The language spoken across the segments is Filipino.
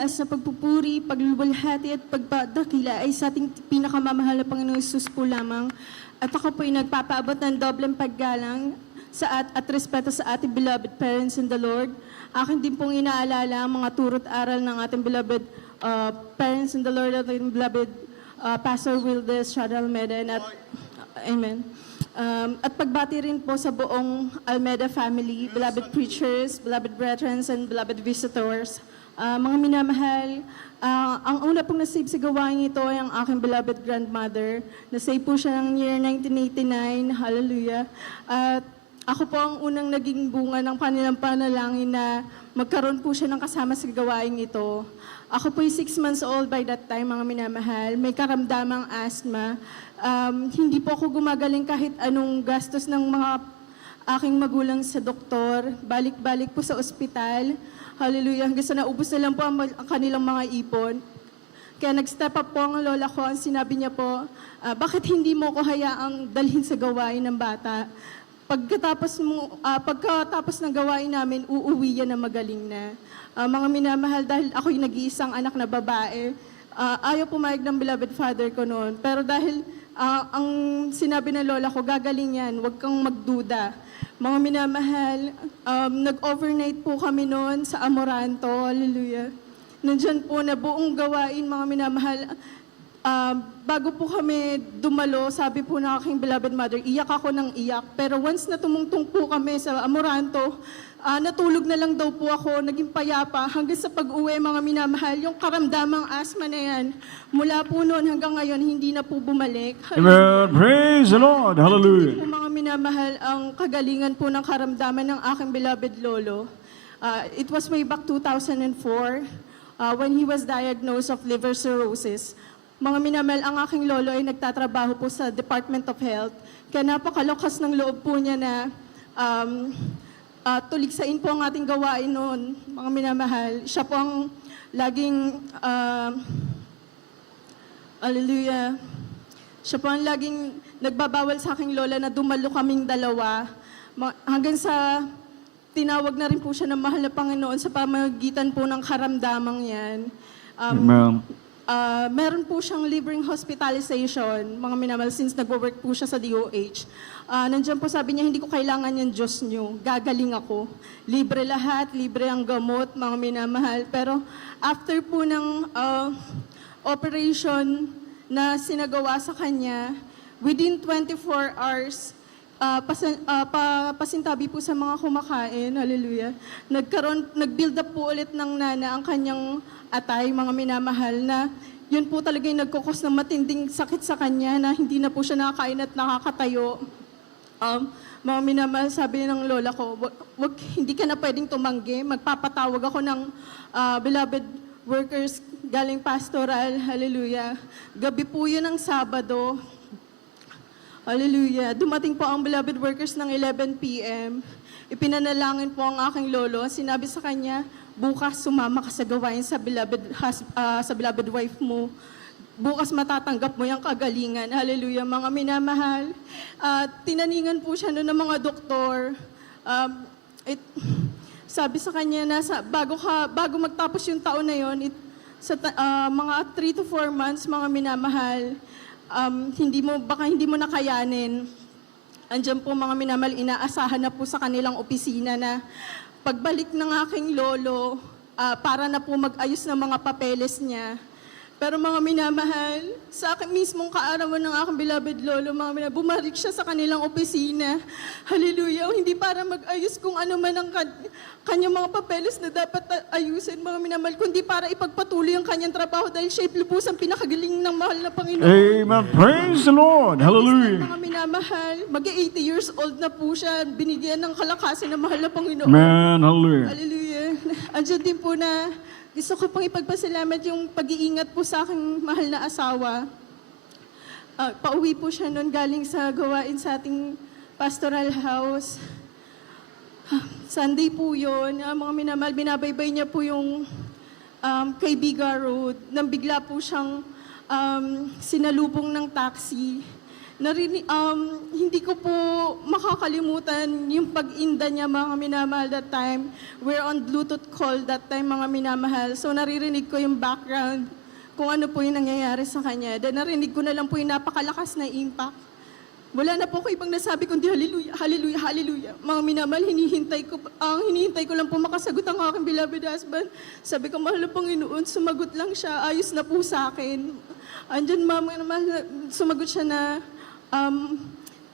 pagmamataas na pagpupuri, pagluluwalhati at pagpadakila ay sa ating pinakamamahal na Panginoong Hesus po lamang. At ako po ay nagpapaabot ng dobleng paggalang at respeto sa ating beloved parents in the Lord. Akin din pong inaalala ang mga turo't aral ng ating beloved parents in the Lord, at ating beloved Pastor Wildes Shada Almeida. Amen. At pagbati rin po sa buong Almeida family, beloved preachers, beloved brethren, and beloved visitors. Mga minamahal, ang una pong nasave sa gawain ito ay ang aking beloved grandmother. Nasave po siya ng year 1989, hallelujah. At ako po ang unang naging bunga ng kanilang panalangin na magkaroon po siya ng kasama sa gawain ito. Ako po ay 6 months old by that time, mga minamahal. May karamdamang asthma. Hindi po ako gumagaling kahit anong gastos ng mga aking magulang sa doktor. Balik-balik po sa ospital. Hallelujah. Hanggang sa naubos na lang po ang kanilang mga ipon. Kaya nag-step up po ang lola ko. Ang sinabi niya po, bakit hindi mo ko hayaang dalhin sa gawain ng bata? Pagkatapos ng gawain namin, uuwi yan na magaling na. Mga minamahal, dahil ako'y nag-iisang anak na babae, ayaw pumayag ng beloved father ko noon. Pero dahil ang sinabi ng lola ko, gagaling yan, huwag kang magduda. Mga minamahal, nag-overnight po kami noon sa Amoranto, hallelujah. Nandyan po na buong gawain, mga minamahal. Bago po kami dumalo, sabi po ng aking beloved mother, iyak ako ng iyak. Pero once na tumungtong po kami sa Amoranto, natulog na lang daw po ako, naging payapa. Hanggang sa pag-uwi, mga minamahal, yung karamdamang asthma na yan, mula po noon hanggang ngayon, hindi na po bumalik. Amen. Praise the Lord. Hallelujah. Po, mga minamahal, ang kagalingan po ng karamdaman ng aking beloved lolo. It was way back 2004 when he was diagnosed of liver cirrhosis. Mga minamahal, ang aking lolo ay nagtatrabaho po sa Department of Health. Kaya napakalakas ng loob po niya na tuligsain po ang ating gawain noon, mga minamahal. Siya po ang laging, hallelujah, siya po ang laging nagbabawal sa aking lola na dumalo kaming dalawa. Hanggang sa tinawag na rin po siya ng mahal na Panginoon sa pamamagitan po ng karamdamang yan. Amen. Meron po siyang libreng hospitalization, mga minamahal, since nag-work po siya sa DOH. Nandiyan po sabi niya, hindi ko kailangan yung Diyos niyo, gagaling ako. Libre lahat, libre ang gamot, mga minamahal. Pero after po ng operation na sinagawa sa kanya, within 24 hours, pasintabi po sa mga kumakain, hallelujah. Nag-build up po ulit ng nana ang kanyang atay, mga minamahal, na yun po talaga yung nagkukos ng matinding sakit sa kanya na hindi na po siya nakakain at nakakatayo. Mga minamahal, sabi ng lola ko, hindi ka na pwedeng tumanggi, magpapatawag ako ng beloved workers galing pastoral, hallelujah. Gabi po yun ng Sabado, hallelujah. Dumating po ang beloved workers ng 11 p.m. Ipinanalangin po ang aking lolo. Sinabi sa kanya, bukas sumama ka sa gawain sa beloved wife mo. Bukas matatanggap mo yung kagalingan. Hallelujah, mga minamahal. Tinaningan po siya noon ng mga doktor. Sabi sa kanya na bago magtapos yung taon na yon, mga 3 to 4 months, mga minamahal, baka hindi mo nakayanin. Andiyan po, mga minamahal, inaasahan na po sa kanilang opisina na pagbalik ng aking lolo, para na po mag-ayos ng mga papeles niya. Pero mga minamahal, sa akin mismong kaarawan ng aking beloved lolo, mga minamahal, bumalik siya sa kanilang opisina. Hallelujah. Hindi para mag-ayos kung ano man ang kanyang mga papeles na dapat ayusin, mga minamahal, kundi para ipagpatuloy ang kanyang trabaho dahil siya lubusang pinakagaling ng mahal na Panginoon. Amen. Praise the Lord. Hallelujah. Mga minamahal, mag-80 years old na po siya, binigyan ng kalakasan ng mahal na Panginoon. Amen. Hallelujah. Hallelujah. Andiyan din po na gusto ko pang ipagpasalamat yung pag-iingat po sa aking mahal na asawa. Pauwi po siya noon galing sa gawain sa ating pastoral house. Sunday po yun. Mga minamahal, binabaybay niya po yung Kaibiga Road. Nang bigla po siyang sinalubong ng taxi. hindi ko po makakalimutan yung pag-inda niya, mga minamahal, that time. We're on Bluetooth call that time, mga minamahal. So naririnig ko yung background kung ano po yung nangyayari sa kanya. Then narinig ko na lang po yung napakalakas na impact. Wala na po ako ibang nasabi kundi hallelujah, hallelujah, hallelujah. Mga minamahal, hinihintay ko lang po makasagot ang aking beloved husband. Sabi ko, mahal na Panginoon, sumagot lang siya, ayos na po sa akin. Andyan, sumagot siya na,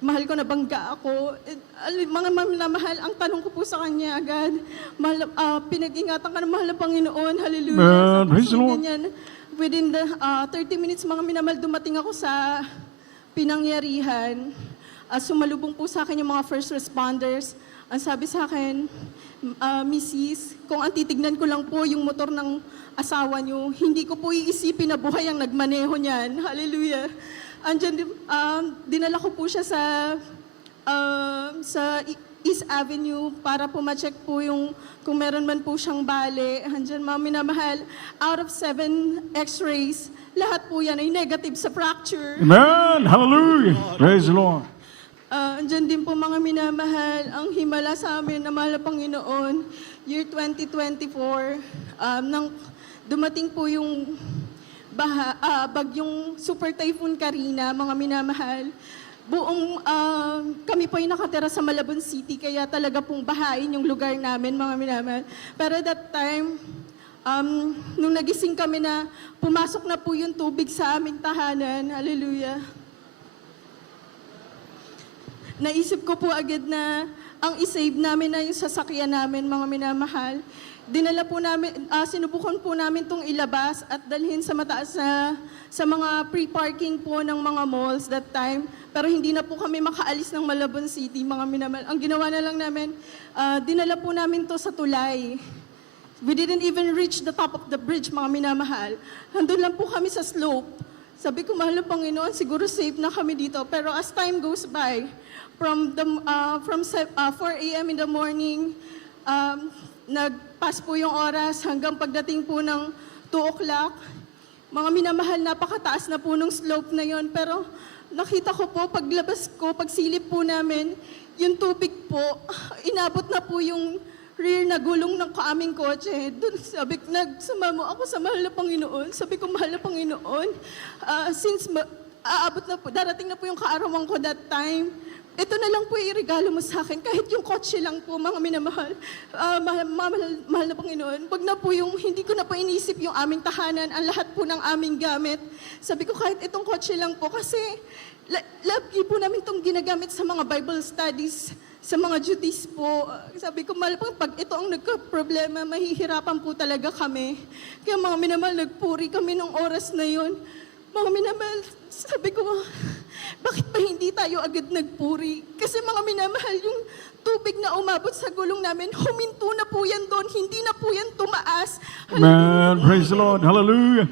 mahal ko, nabangga ako. Mga minamahal, ang tanong ko po sa kanya agad, pinag-ingatan ka na mahal na Panginoon, hallelujah. Praise the Lord. Ganyan. Within the 30 minutes, mga minamahal, dumating ako sa pinangyarihan. Sumalubong po sa akin yung mga first responders. Ang sabi sa akin, Mrs., kung ang titignan ko lang po yung motor ng asawa niyo, hindi ko po iisipin na buhay ang nagmaneho niyan. Hallelujah. Andyan, dinala ko po siya sa East Avenue para po ma-check po yung kung meron man po siyang bale. Andyan, mga minamahal, out of 7 x-rays, lahat po yan ay negative sa fracture. Amen. Hallelujah. Praise the Lord. Andyan din po, mga minamahal, ang himala sa amin na mahal na Panginoon, year 2024, nang dumating po yung bagyong Super Typhoon Karina, mga minamahal, kami po ay nakatira sa Malabon City, kaya talaga pong bahain yung lugar namin, mga minamahal. Pero that time, nung nagising kami na pumasok na po yung tubig sa aming tahanan, hallelujah. Naisip ko po agad na ang isave namin na yung sasakyan namin, mga minamahal. Dinala po namin, sinubukan po namin itong ilabas at dalhin sa mataas sa mga pre-parking po ng mga malls that time. Pero hindi na po kami makaalis ng Malabon City, mga minamahal. Ang ginawa na lang namin, dinala po namin to sa tulay. We didn't even reach the top of the bridge, mga minamahal. Nandun lang po kami sa slope. Sabi ko, mahal na Panginoon, siguro safe na kami dito. Pero as time goes by, from 4 a.m. in the morning, nagpass po yung oras hanggang pagdating po ng 2 o'clock. Mga minamahal, napakataas na po nung slope na yon. Pero nakita ko po, paglabas ko, pagsilip po namin, yung tubig po, inabot na po yung rear na gulong ng aming kotse. Doon sabi, nagsumamo ako sa mahal na Panginoon. Sabi ko, mahal na Panginoon, aabot na po, darating na po yung kaarawan ko that time. Ito na lang po yung regalo mo sa akin. Kahit yung kotse lang po, mga minamahal, mahal na Panginoon. Wag na po yung, hindi ko na po inisip yung aming tahanan, ang lahat po ng aming gamit. Sabi ko, kahit itong kotse lang po, kasi lagi po namin itong ginagamit sa mga Bible studies, sa mga duties po. Sabi ko, mahal po, pag ito ang nagka-problema, mahihirapan po talaga kami. Kaya mga minamahal, nagpuri kami ng oras na yun. Mga minamahal, sabi ko, bakit pa hindi tayo agad nagpuri? Kasi mga minamahal, yung tubig na umabot sa gulong namin, huminto na po yan doon, hindi na po yan tumaas. Amen. Praise the Lord. Hallelujah.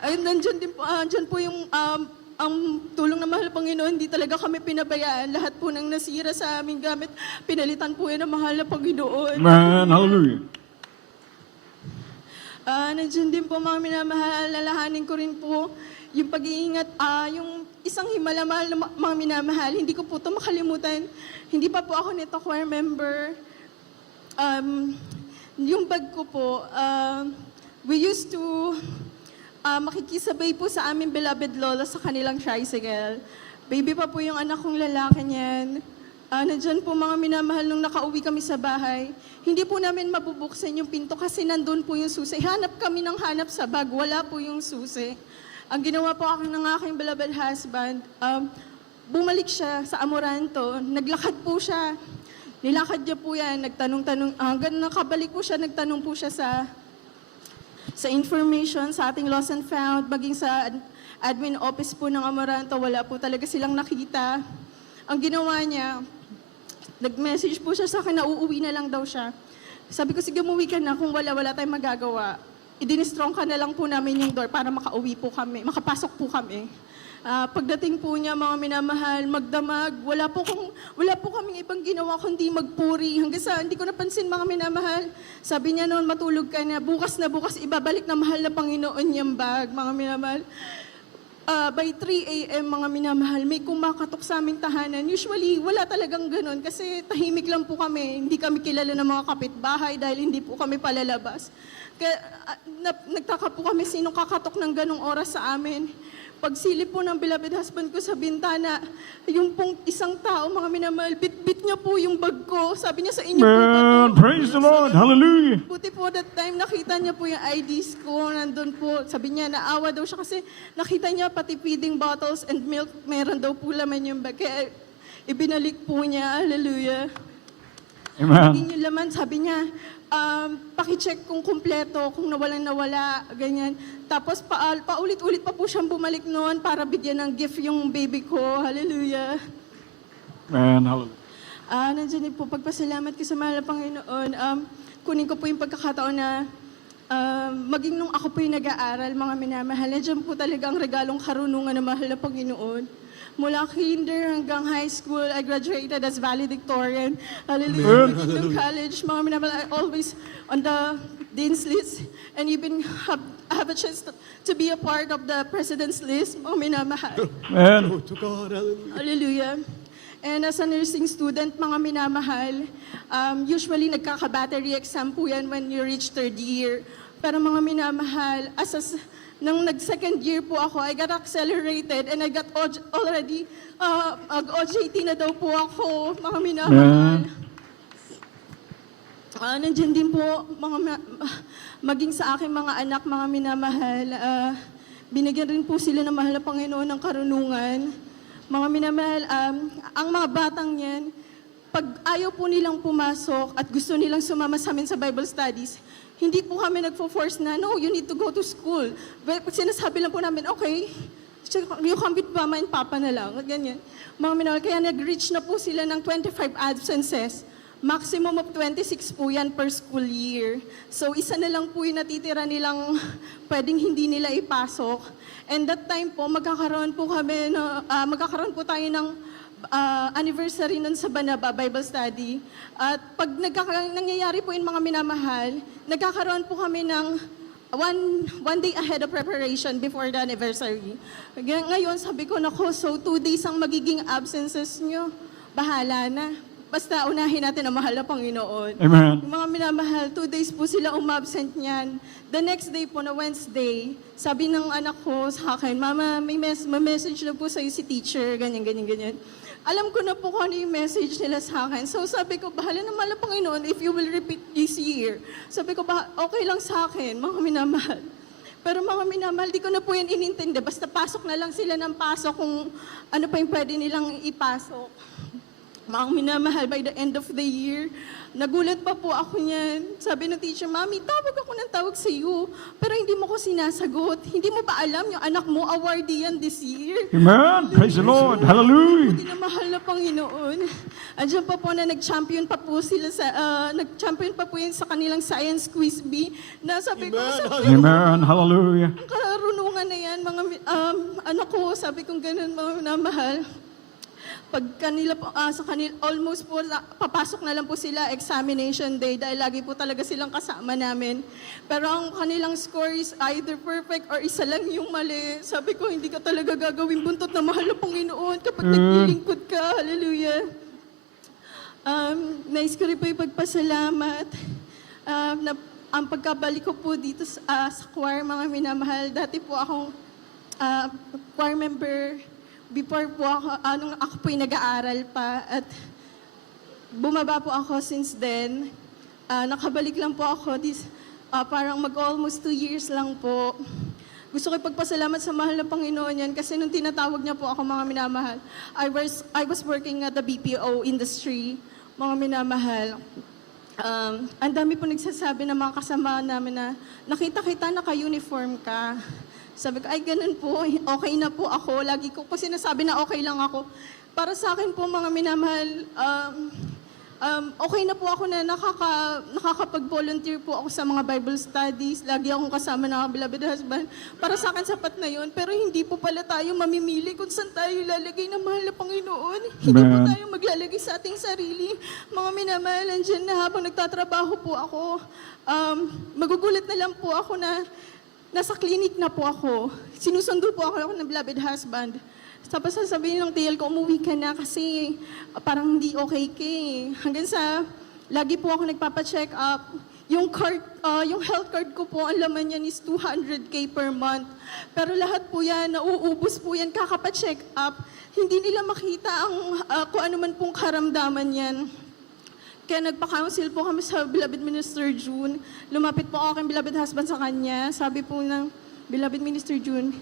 Ay, nandyan din po, andyan po yung ang tulong ng mahal na Panginoon, hindi talaga kami pinabayaan. Lahat po ng nasira sa aming gamit, pinalitan po yan ng mahal na Panginoon. Amen. Hallelujah. Nandiyan din po, mga minamahal, lalahanin ko rin po yung pag-iingat, yung isang himala, mahal na mga minamahal, hindi ko po ito makalimutan. Hindi pa po ako nito choir member. Yung bag ko po, we used to makikisabay po sa aming beloved lola sa kanilang tricycle. Baby pa po yung anak kong lalaki niyan. Nandyan po, mga minamahal, nung nakauwi kami sa bahay, hindi po namin mabubuksan yung pinto kasi nandun po yung susi. Hanap kami ng hanap sa bag, wala po yung susi. Ang ginawa po ako ng aking beloved husband, bumalik siya sa Amoranto, naglakad po siya. Nilakad niya po yan, nagtanong-tanong, hanggang nakabalik po siya, nagtanong po siya sa information, sa ating lost and found, maging sa admin office po ng Amoranto, wala po talaga silang nakita. Ang ginawa niya, nag-message po siya sa akin na uuwi na lang daw siya. Sabi ko, sige, umuwi ka na, kung wala tayong magagawa. Idinistrong ka na lang po namin yung door para makauwi po kami, makapasok po kami. Pagdating po niya, mga minamahal, magdamag, wala po kaming ibang ginawa kundi magpuri. Hanggang sa hindi ko napansin, mga minamahal. Sabi niya noon, matulog ka na bukas ibabalik na mahal na Panginoon yung bag, mga minamahal. by 3 a.m. mga minamahal, may kumakatok sa aming tahanan. Usually, wala talagang ganun kasi tahimik lang po kami. Hindi kami kilala ng mga kapitbahay dahil hindi po kami palalabas. Kaya nagtaka po kami sinong kakatok ng ganong oras sa amin. Pagsilip po ng beloved husband ko sa bintana, yung pong isang tao, mga minamahal, bit-bit niya po yung bag ko. Sabi niya sa inyo po ba Man, to? praise the Lord. Hallelujah. Buti po that time, nakita niya po yung IDs ko, nandun po. Sabi niya, naawa daw siya kasi nakita niya pati feeding bottles and milk, meron daw po laman yung bag. Kaya ibinalik po niya, hallelujah. Amen. Hindi yung laman, sabi niya, pakicheck kung kumpleto, kung nawala, ganyan. Tapos paulit-ulit pa po siyang bumalik noon para bigyan ng gift yung baby ko, hallelujah. Man, hallelujah. Nandiyan din po, pagpasalamat ko sa mahal na Panginoon, kunin ko po yung pagkakataon na maging nung ako po yung nag-aaral, mga minamahal, nandiyan po talaga ang regalong karunungan ng mahal na Panginoon. Mula kinder hanggang high school, I graduated as valedictorian. Hallelujah. Nung college, mga minamahal, I always on the dean's list and even have a chance to be a part of the president's list, mga minamahal. Man, To God, hallelujah. Hallelujah. And as a nursing student, mga minamahal, usually nagkaka-battery exam po yan when you reach third year. Pero mga minamahal, nung nag-second year po ako, I got accelerated and I got already, OJT na daw po ako, mga minamahal. Nandiyan din po, maging sa aking mga anak, mga minamahal, binigyan rin po sila ng mahal na Panginoon ng karunungan. Mga minamahal, ang mga batang yan, pag ayaw po nilang pumasok at gusto nilang sumama sa amin sa Bible studies, hindi po kami nagpo-force na, no, you need to go to school. But sinasabi lang po namin, okay, you come with mama and papa na lang, ganyan. Mga minamahal, kaya nag-reach na po sila ng 25 absences. Maximum of 26 po yan per school year. So isa na lang po yung natitira nilang pwedeng hindi nila ipasok. And that time po, magkakaroon po magkakaroon po tayo ng anniversary nun sa Banaba Bible Study. At pag nangyayari po yung mga minamahal, nagkakaroon po kami ng one day ahead of preparation before the anniversary. Ngayon, sabi ko, nako, so 2 days ang magiging absences nyo. Bahala na. Basta unahin natin ang mahal na Panginoon. amen. Yung mga minamahal, 2 days po sila umabsent niyan. The next day po, na Wednesday, sabi ng anak ko sa akin, Mama, may message na po sa'yo si teacher, ganyan, ganyan, ganyan. Alam ko na po kung ano yung message nila sa akin. So sabi ko, bahala na mahal na Panginoon if you will repeat this year. Sabi ko, okay lang sa akin, mga minamahal. Pero mga minamahal, di ko na po yan inintindi. Basta pasok na lang sila ng pasok kung ano pa yung pwede nilang ipasok. Mga minamahal, by the end of the year, nagulat pa po ako niyan. Sabi ng teacher, Mami, tawag ako ng tawag sa iyo, pero hindi mo ko sinasagot. Hindi mo ba alam yung anak mo, awardee yan this year? Amen. Praise the Lord. Hallelujah. Buti na mahal na Panginoon. Andiyan pa po na nag-champion pa po sila nag-champion pa po yun sa kanilang science quiz bee. Na sabi ko, Amen. Hallelujah. ang karunungan na yan, mga anak ko, sabi kong ganun, mga minamahal. Pag almost po, papasok na lang po sila examination day dahil lagi po talaga silang kasama namin. Pero ang kanilang score is either perfect or isa lang yung mali. Sabi ko, hindi ka talaga gagawin buntot na mahal na Panginoon kapag naglilingkod ka. Hallelujah. Nais ko rin po yung pagpasalamat. Ang pagkabalik ko po dito sa choir, mga minamahal, dati po akong choir member. Before po ako po yung nag-aaral pa at bumaba po ako since then. Nakabalik lang po ako parang mag-almost 2 years lang po. Gusto ko ipagpasalamat sa mahal na Panginoon yan kasi nung tinatawag niya po ako, mga minamahal, I was working at the BPO industry, mga minamahal. Ang dami po nagsasabi ng mga kasama namin na nakita kita, naka-uniform ka. Sabi ko, ay ganun po, okay na po ako. Lagi ko po sinasabi na okay lang ako. Para sa akin po, mga minamahal, okay na po ako na nakakapag-volunteer po ako sa mga Bible studies. Lagi akong kasama ng beloved husband. Para sa akin, sapat na yun. Pero hindi po pala tayo mamimili kung saan tayo ilalagay ng mahal na Panginoon. Hindi po tayo maglalagay sa ating sarili. Mga minamahal, andyan na habang nagtatrabaho po ako. Magugulat na lang po ako na nasa clinic na po ako. Sinusundo po ako ng beloved husband. Tapos sasabihin ng TL ko, umuwi ka na kasi parang hindi okay ka eh. Hanggang sa, lagi po ako nagpapacheck up. Yung health card ko po, ang laman yan is 200K per month. Pero lahat po yan, nauubos po yan, kakapacheck up. Hindi nila makita ang kung ano man pong karamdaman yan. Kaya nagpa-counsel po kami sa beloved Minister June. Lumapit po ako aking beloved husband sa kanya. Sabi po ng beloved Minister June,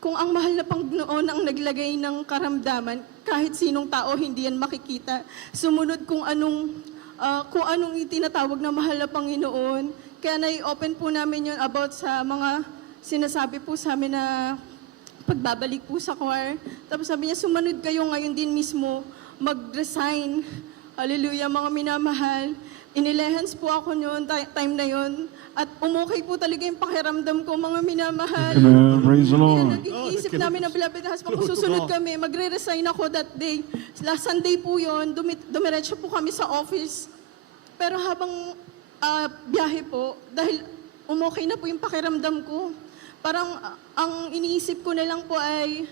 kung ang mahal na Panginoon ang naglagay ng karamdaman, kahit sinong tao hindi yan makikita. Sumunod kung anong itinatawag na mahal na Panginoon. Kaya nai-open po namin yun about sa mga sinasabi po sa amin na pagbabalik po sa choir. Tapos sabi niya, sumunod kayo ngayon din mismo, mag-resign. Hallelujah, mga minamahal. Inilehans po ako noon, time na yon. At umukay po talaga yung pakiramdam ko, mga minamahal. Amen. Praise the Kaya Lord. nag-iisip namin ng beloved husband, kung susunod kami, magre-resign ako that day. Last Sunday po yun, dumiretso po kami sa office. Pero habang biyahe po, dahil umukay na po yung pakiramdam ko, parang ang iniisip ko na lang po ay,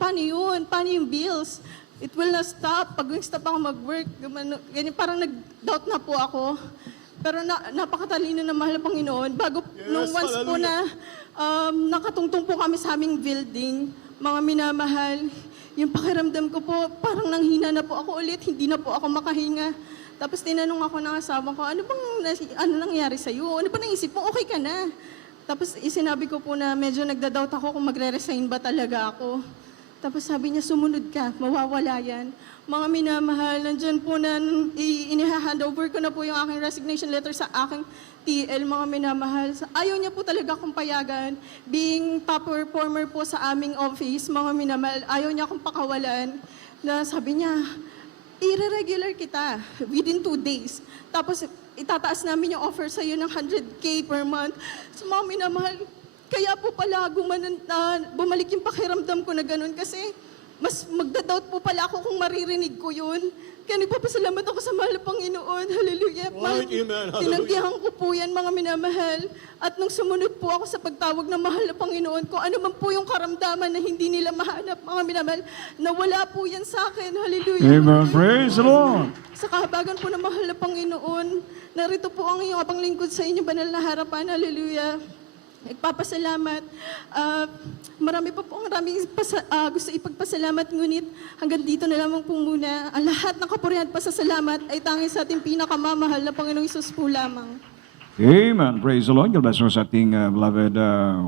paano yun? Paano yung bills? It will not stop. Pag stop ako mag-work, ganyan, parang nag-doubt na po ako. Pero napakatalino na mahal na Panginoon. Bago, nung once po na nakatungtong po kami sa aming building, mga minamahal, yung pakiramdam ko po, parang nanghina na po ako ulit, hindi na po ako makahinga. Tapos tinanong ako ng asawa ko, ano nangyari sa'yo? Ano ba naisip mo? Okay ka na. Tapos isinabi ko po na medyo nagda-doubt ako kung magre-resign ba talaga ako. Tapos sabi niya, sumunod ka, mawawala yan. Mga minamahal, nandyan po na iniha-handover ko na po yung aking resignation letter sa aking TL, mga minamahal. Ayaw niya po talaga akong payagan. Being top performer po sa aming office, mga minamahal, ayaw niya akong pakawalan. Na sabi niya, i-regular kita within 2 days. Tapos itataas namin yung offer sa'yo ng 100K per month. So mga minamahal, kaya po pala bumalik yung pakiramdam ko na ganun kasi mas magda-doubt po pala ako kung maririnig ko yun. Kaya nagpapasalamat ako sa mahal na Panginoon. Hallelujah. Right, amen. Hallelujah. Tinanggihan ko po yan, mga minamahal. At nung sumunod po ako sa pagtawag ng mahal na Panginoon, kung ano man po yung karamdaman na hindi nila mahanap, mga minamahal, nawala po yan sa akin. Hallelujah. Amen. Praise the Lord. Sa kahabagan po ng mahal na Panginoon, narito po ang iyong abang lingkod sa inyong banal na harapan. Hallelujah. Nagpapasalamat. Marami gusto ipagpasalamat, ngunit hanggang dito na lamang po muna. Ang lahat ng kapurihan at pasasalamat ay tanging sa ating pinakamamahal na Panginoong Isus po lamang. Amen. Praise the Lord. God bless us sa ating beloved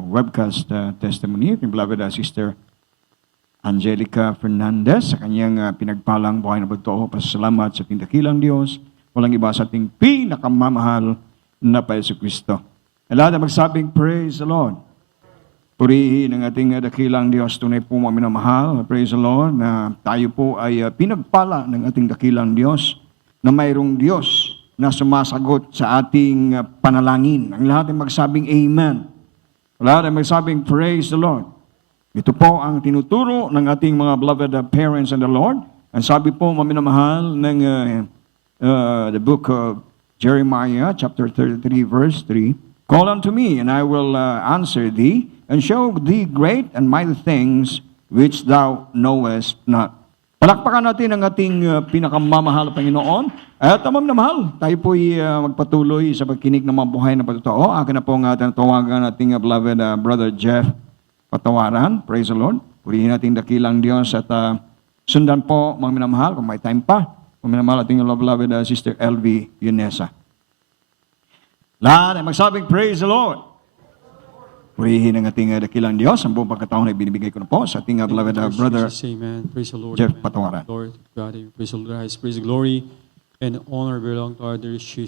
webcast testimony. Ating beloved Sister Angelica Fernandez sa kanyang pinagpalang buhay na pagtoo. Pasasalamat sa ating dakilang Diyos. Walang iba sa ating pinakamamahal na Yesu Kristo. Lahat na magsabing, praise the Lord. Purihin ang ating dakilang Diyos. Tunay po mga minamahal. Praise the Lord. Na tayo po ay pinagpala ng ating dakilang Diyos na mayroong Diyos na sumasagot sa ating panalangin. Ang lahat ay magsabing amen. Lahat ay magsabing praise the Lord. Ito po ang tinuturo ng ating mga beloved parents in the Lord. Ang sabi po mga minamahal ng the book of Jeremiah chapter 33 verse 3, call unto me, and I will answer thee, and show thee great and mighty things which thou knowest not. Palakpakan natin ang ating pinakamamahal na Panginoon. At amam na mahal, tayo po'y magpatuloy sa pagkinig ng mga buhay na patotoo. Akin na po ang tawagan ating beloved Brother Jeff Patawaran. Praise the Lord. Purihin natin dakilang Diyos at sundan po, mga minamahal, kung may time pa, mga minamahal ating beloved Sister LV Yunesa. Lahat ay magsabing, praise the Lord. Purihin ang ating dakilang Diyos. Ang buong pagkataon ay binibigay ko na po sa ating beloved brother Amen. Praise the Lord. Jeff Amen. Patawaran. Lord God, praise the Lord. Praise the glory and honor belong to our dear